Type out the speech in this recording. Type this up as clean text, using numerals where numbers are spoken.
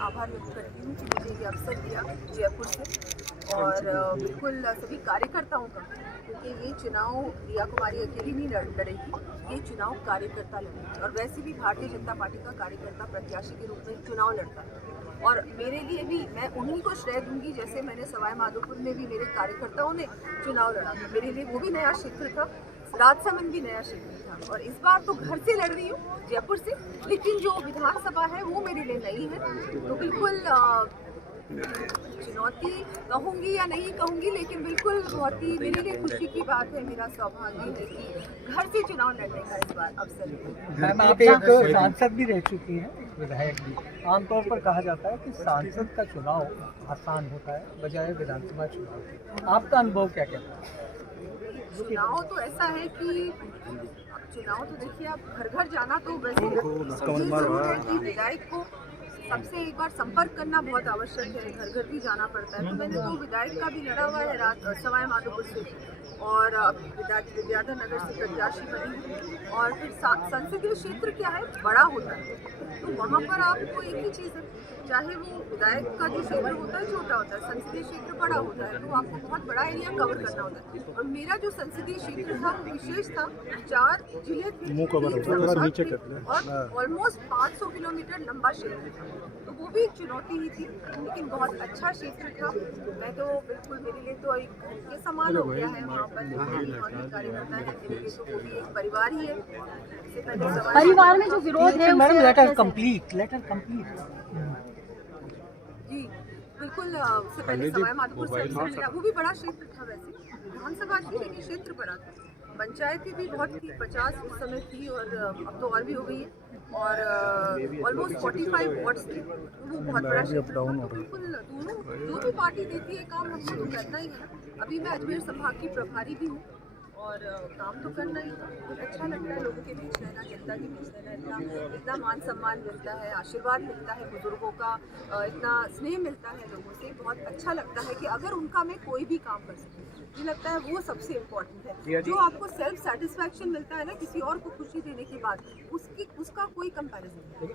आभार व्यक्त करती हूँ कि मुझे ये अवसर दिया जयपुर से, और बिल्कुल सभी कार्यकर्ताओं का, क्योंकि ये चुनाव रिया कुमारी अकेली नहीं लड़ेगी, ये चुनाव कार्यकर्ता लड़ेगी। और वैसे भी भारतीय जनता पार्टी का कार्यकर्ता प्रत्याशी के रूप में चुनाव लड़ता है, और मेरे लिए भी मैं उन्हीं को श्रेय दूंगी, जैसे मैंने सवाई माधोपुर में भी मेरे कार्यकर्ताओं ने चुनाव लड़ा था, मेरे लिए वो भी नया क्षेत्र था, राजसमंद भी नया क्षेत्र था, और इस बार तो घर से लड़ रही हूँ जयपुर से, लेकिन जो विधानसभा है वो मेरे लिए नई है। तो बिल्कुल चुनौती कहूँगी या नहीं कहूँगी, लेकिन बिल्कुल बहुत ही मेरे लिए खुशी की बात है, मेरा सौभाग्य है कि घर से चुनाव लड़ने का इस बार अवसर मिला। मैम, आप एक सांसद भी रह चुकी हैं, विधायक भी। आमतौर पर कहा जाता है कि सांसद का चुनाव आसान होता है बजाय विधानसभा चुनाव के। आपका अनुभव क्या कहता है? चुनाव तो ऐसा है कि अब चुनाव तो देखिए, आप घर घर जाना तो वैसे जरूर है कि विधायक को सबसे एक बार संपर्क करना बहुत आवश्यक है, घर घर भी जाना पड़ता है। तो मैंने तो विधायक का भी लड़ा हुआ है सवाई माधोपुर से, और विद्याधर नगर से प्रत्याशी बनी, और फिर संसदीय क्षेत्र क्या है, बड़ा होता है, तो वहाँ पर आपको एक ही चीज़ है, चाहे वो विधायक का जो क्षेत्र होता है छोटा होता है, संसदीय क्षेत्र बड़ा होता है, तो आपको बहुत बड़ा एरिया कवर करना होता है। और मेरा जो संसदीय क्षेत्र था वो विशेष था, 4 जिले थे और ऑलमोस्ट 500 किलोमीटर लंबा क्षेत्र था, तो वो भी एक चुनौती ही थी, लेकिन बहुत अच्छा क्षेत्र था। मैं तो बिल्कुल, मेरे लिए तो एक घर के समान हो गया है वहाँ पर, कार्यकर्ता है मेरे लिए, तो वो भी एक परिवार ही है। परिवार में जो विरोध है, मैडम लेटर कंप्लीट जी बिल्कुल। उससे पहले सवाई माधोपुर से मिला, वो भी बड़ा क्षेत्र था, वैसे विधानसभा थी लेकिन क्षेत्र बड़ा था। पंचायतें भी बहुत थी, 50 उस समय थी, और अब तो और भी हो गई है, और ऑलमोस्ट 45 वार्ड्स थे, वो बहुत बड़ा क्षेत्र था। तो बिल्कुल दोनों जो भी पार्टी देती है काम हमको तो करना ही है। अभी मैं अजमेर संभाग की प्रभारी भी हूँ, और काम तो करना ही है। बहुत अच्छा लगता है लोगों के बीच रहना, जनता के बीच रहना, इतना मान सम्मान मिलता है, आशीर्वाद मिलता है बुजुर्गों का, इतना स्नेह मिलता है लोगों से, बहुत अच्छा लगता है कि अगर उनका मैं कोई भी काम कर सकूँ, मुझे लगता है वो सबसे इम्पोर्टेंट है। जो आपको सेल्फ सेटिस्फैक्शन मिलता है ना किसी और को खुशी देने के बाद, उसका कोई कंपैरिजन नहीं।